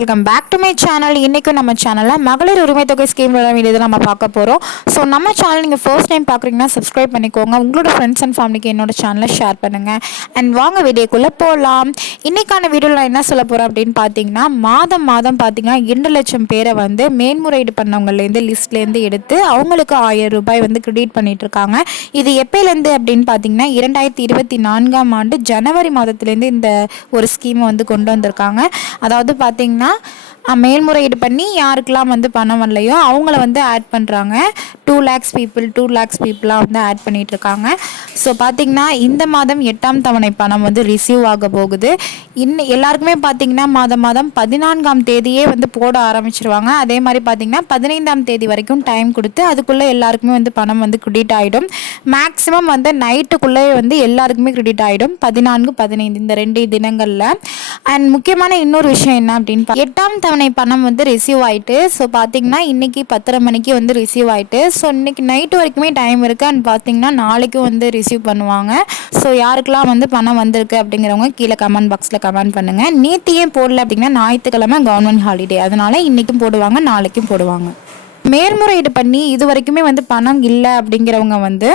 Welcome back to my channel. இன்றைக்கும் நம்ம சேனலில் மகளிர் உரிமை தொகை ஸ்கீம் வீடியோ நம்ம பார்க்க போகிறோம். ஸோ நம்ம சேனல் நீங்கள் ஃபர்ஸ்ட் டைம் பார்க்குறீங்கன்னா சப்ஸ்கிரைப் பண்ணிக்கோங்க. உங்களோட ஃப்ரெண்ட்ஸ் அண்ட் ஃபேமிலிக்கு என்னோட சேனலை ஷேர் பண்ணுங்கள். அண்ட் வாங்க வீடியோக்குள்ளே போகலாம். இன்றைக்கான வீடியோவில் நான் என்ன சொல்ல போகிறேன் அப்படின்னு பார்த்தீங்கன்னா, மாதம் பார்த்தீங்கன்னா 2 லட்சம் பேரை வந்து மேன்முறையீடு பண்ணவங்கலேருந்து லிஸ்ட்லேருந்து எடுத்து அவங்களுக்கு 1000 ரூபாய் வந்து கிரெடிட் பண்ணிகிட்ருக்காங்க. இது எப்போலேருந்து அப்படின்னு பார்த்தீங்கன்னா 2024ஆம் ஆண்டு ஜனவரி மாதத்துலேருந்து இந்த ஒரு ஸ்கீமை வந்து கொண்டு வந்திருக்காங்க. அதாவது பார்த்தீங்கன்னா மேல்முறையீடு பண்ணி யாருக்கெல்லாம் வந்து பணம் வரலையோ அவங்கள வந்து ஆட் பண்ணுறாங்க. 2 lakhs பீப்புளாக வந்து ஆட் பண்ணிகிட்ருக்காங்க. ஸோ பார்த்திங்கன்னா இந்த மாதம் 8ஆம் தவணை பணம் வந்து ரிசீவ் ஆக போகுது. எல்லாருக்குமே பார்த்திங்கன்னா மாதம் 14ஆம் தேதியே வந்து போட ஆரம்பிச்சிருவாங்க. அதே மாதிரி பார்த்திங்கன்னா 15ஆம் தேதி வரைக்கும் டைம் கொடுத்து அதுக்குள்ளே எல்லாருக்குமே வந்து பணம் வந்து கிரெடிட் ஆகிடும். மேக்ஸிமம் வந்து நைட்டுக்குள்ளே வந்து எல்லாருக்குமே கிரெடிட் ஆகிடும் 14, 15 இந்த 2 தினங்களில். அண்ட் முக்கியமான இன்னொரு விஷயம் என்ன அப்படின்னு 8ஆம் தவணை பணம் வந்து ரிசீவ் ஆகிட்டு. ஸோ பார்த்திங்கன்னா இன்றைக்கி 10:30 மணிக்கு வந்து ரிசீவ் ஆகிட்டு. ஸோ இன்றைக்கி நைட்டு வரைக்குமே டைம் இருக்குது. அண்ட் பார்த்திங்கன்னா நாளைக்கும் வந்து ரிசீவ் பண்ணுவாங்க. ஸோ யாருக்கெல்லாம் வந்து பணம் வந்திருக்கு அப்படிங்கிறவங்க கீழே கமெண்ட் பாக்ஸில் கமெண்ட் பண்ணுங்கள். நேற்று ஏன் போடல அப்படின்னா ஞாயிற்றுக்கிழமை கவர்மெண்ட் ஹாலிடே, அதனால் இன்றைக்கும் போடுவாங்க நாளைக்கும் போடுவாங்க. மேல்முறையீடு பண்ணி இது வரைக்குமே வந்து பணம் இல்லை அப்படிங்கிறவங்க வந்து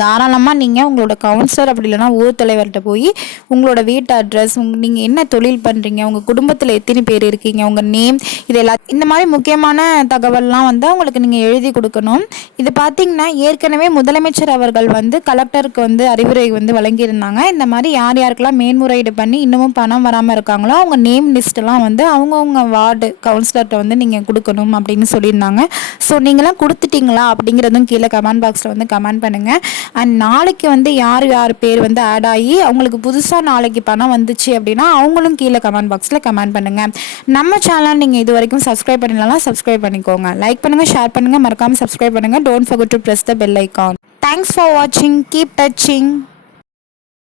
தாராளமாக நீங்கள் உங்களோட கவுன்சிலர் அப்படி இல்லைனா ஊர் தலைவர்கிட்ட போய் உங்களோட வீட்டு அட்ரஸ், நீங்கள் என்ன தொழில் பண்ணுறீங்க, உங்கள் குடும்பத்தில் எத்தனை பேர் இருக்கீங்க, உங்கள் நேம், இது இந்த மாதிரி முக்கியமான தகவல்லாம் வந்து அவங்களுக்கு நீங்கள் எழுதி கொடுக்கணும். இது பார்த்திங்கன்னா ஏற்கனவே முதலமைச்சர் அவர்கள் வந்து கலெக்டருக்கு வந்து அறிவுரை வந்து வழங்கியிருந்தாங்க. இந்த மாதிரி யார் யாருக்கெல்லாம் மேன்முறையீடு பண்ணி இன்னமும் பணம் வராமல் இருக்காங்களோ அவங்க நேம் லிஸ்ட்டெல்லாம் வந்து அவங்கவுங்க வார்டு கவுன்சிலர்கிட்ட வந்து நீங்கள் கொடுக்கணும் அப்படின்னு சொல்லியிருந்தாங்க. ஸோ நீங்களாம் கொடுத்துட்டீங்களா அப்படிங்கிறதும் கீழே கமெண்ட் பாக்ஸில் வந்து கமெண்ட் பண்ணுங்கள். அண்ட் நாளைக்கு வந்து யார் பேர் வந்து ஆட் ஆகி அவங்களுக்கு புதுசாக நாளைக்கு பணம் வந்துச்சு அப்படின்னா அவங்களும் கீழே கமெண்ட் பாக்ஸில் கமெண்ட் பண்ணுங்கள். நம்ம சேனல் நீங்கள் இது வரைக்கும் சப்ஸ்கிரைப் பண்ணலாம், சப்ஸ்கிரைப் பண்ணிக்கோங்க. லைக் பண்ணுங்கள், ஷேர் பண்ணுங்கள், மறக்காமல் சப்ஸ்கிரைப் பண்ணுங்கள். Don't forget to press the bell icon. Thanks for watching. Keep touching.